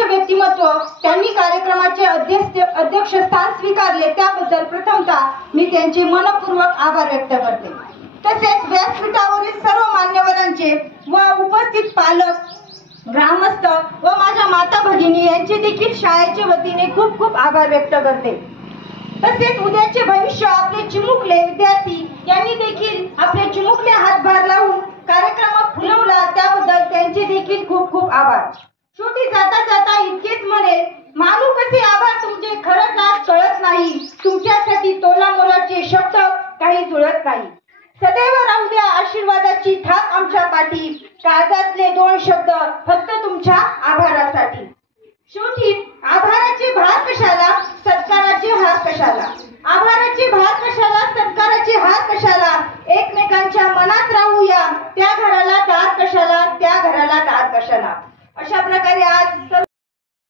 आदर्श व्यक्तिमत्व त्यांनी कार्यक्रमाचे अध्यक्षस्थान स्वीकारले त्याबद्दल प्रथमतः मी त्यांचे मनपूर्वक आभार व्यक्त करते। तसेच व्यासपीठावरील सर्व मान्यवरांचे व उपस्थित पालक, ग्रामस्थ व माझ्या माता भगिनी यांचे देखील शाळेच्या वतीने खूप खूप आभार व्यक्त करते। तसेच उद्याचे भविष्य आपले चिमुकले विद्यार्थी यांनी देखील आपले चिमुकले हातभार लावून कार्यक्रम फुलवला त्याबद्दल त्यांचे देखील खूप खूप आभार। छोटी जात